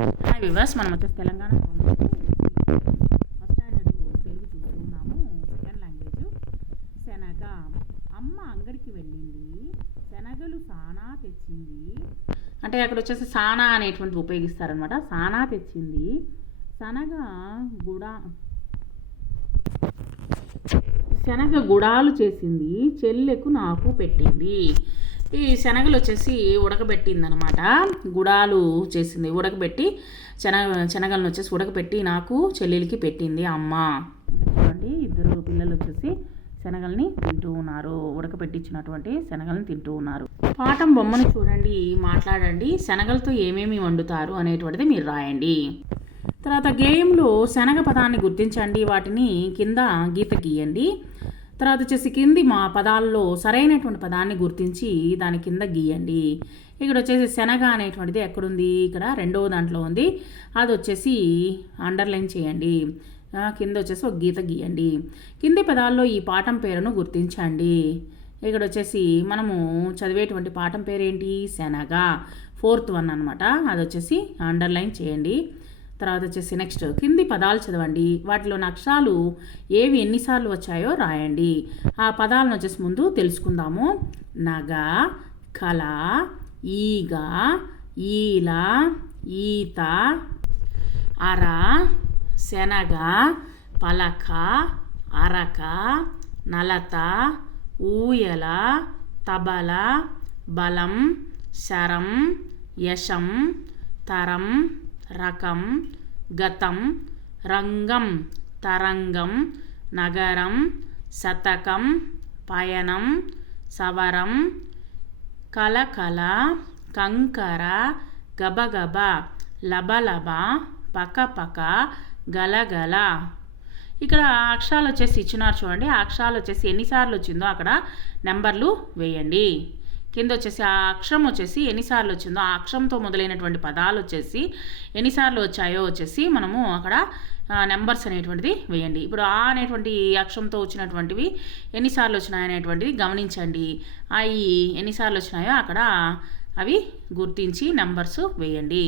Hi viewers మనం వచ్చేసి Telangana first standard Telugu చూస్తున్నాము. సెకండ్ లాంగ్వేజ్ శనగ. అమ్మ అంగడికి వెళ్ళింది. శనగలు సానా తెచ్చింది. అంటే అక్కడ వచ్చేసి సానా అనేటువంటి ఉపయోగిస్తారనమాట సానా తెచ్చింది. శనగ గుడ శనగ గుడాలు చేసింది. చెల్లెకు నాకు పెట్టింది. ఈ శనగలు వచ్చేసి ఉడకబెట్టింది అనమాట గుడాలు చేసింది. ఉడకబెట్టి శనగ శనగలను వచ్చేసి ఉడకబెట్టి నాకు చెల్లెలికి పెట్టింది అమ్మ. చూడండి ఇద్దరు పిల్లలు వచ్చేసి శనగల్ని తింటూ ఉన్నారు. ఉడకబెట్టించినటువంటి శనగల్ని తింటూ ఉన్నారు. పాఠం బొమ్మను చూడండి మాట్లాడండి. శనగలతో ఏమేమి వండుతారు అనేటువంటిది మీరు రాయండి. తర్వాత గేయంలో శనగ పదాన్ని గుర్తించండి. వాటిని కింద గీత గీయండి. తర్వాత వచ్చేసి కింది మా పదాల్లో సరైనటువంటి పదాన్ని గుర్తించి దాని కింద గీయండి. ఇక్కడ వచ్చేసి శనగ అనేటువంటిది ఎక్కడుంది? ఇక్కడ రెండవ దాంట్లో ఉంది. అది వచ్చేసి అండర్లైన్ చేయండి. కింద వచ్చేసి ఒక గీత గీయండి. కింది పదాల్లో ఈ పాఠం పేరును గుర్తించండి. ఇక్కడ వచ్చేసి మనము చదివేటువంటి పాఠం పేరేంటి? శనగ. ఫోర్త్ వన్ అనమాట అది వచ్చేసి అండర్లైన్ చేయండి. తర్వాత వచ్చేసి నెక్స్ట్ కింది పదాలు చదవండి. వాటిలోని అక్షరాలు ఏవి ఎన్నిసార్లు వచ్చాయో రాయండి. ఆ పదాలను వచ్చేసి ముందు తెలుసుకుందాము. నగ కళ ఈగ ఈల ఈత అర శనగ పలక అరక నలత ఊయల తబల బలం శరం యశం తరం రకం గతం రంగం తరంగం నగరం శతకం పయనం సవరం కలకల కంకర గబగబ లబలబ పకపక గలగల. ఇక్కడ అక్షరాలు వచ్చేసి ఇచ్చినారు చూడండి. ఆ అక్షరాలు వచ్చేసి ఎన్నిసార్లు వచ్చిందో అక్కడ నెంబర్లు వేయండి. కింద వచ్చేసి ఆ అక్షరం వచ్చేసి ఎన్నిసార్లు వచ్చిందో ఆ అక్షరంతో మొదలైనటువంటి పదాలు వచ్చేసి ఎన్నిసార్లు వచ్చాయో వచ్చేసి మనము అక్కడ నెంబర్స్ అనేటువంటిది వేయండి. ఇప్పుడు ఆ అనేటువంటి అక్షరంతో వచ్చినటువంటివి ఎన్నిసార్లు వచ్చినాయి అనేటువంటిది గమనించండి. అవి ఎన్నిసార్లు వచ్చినాయో అక్కడ అవి గుర్తించి నెంబర్స్ వేయండి.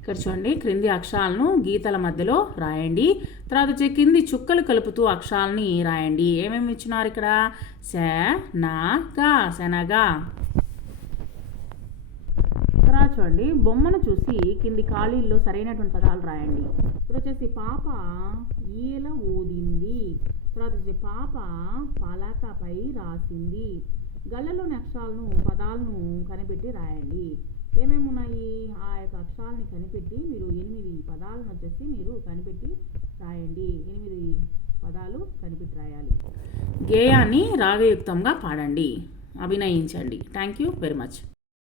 ఇక్కడ చూడండి క్రింది అక్షరాలను గీతల మధ్యలో రాయండి. తర్వాత వచ్చి కింది చుక్కలు కలుపుతూ అక్షరాలని రాయండి. ఏమేమి ఇచ్చినారు ఇక్కడ? శనగా శనగా. తర్వాత చూడండి బొమ్మను చూసి కింది ఖాళీల్లో సరైనటువంటి పదాలు రాయండి. ఇప్పుడు వచ్చేసి పాప ఈల ఊదింది. తర్వాత వచ్చి పాప పలకపై రాసింది. గళ్ళలోని అక్షరాలను పదాలను కనిపెట్టి రాయండి. ఏమేమి ఉన్నాయి ఆ యొక్క అక్షరాలని కనిపెట్టి మీరు ఎనిమిది పదాలను వచ్చేసి మీరు కనిపెట్టి రాయండి. ఎనిమిది పదాలు కనిపెట్టి రాయాలి. గేయాన్ని రాగయుక్తంగా పాడండి. అభినయించండి. Thank you very much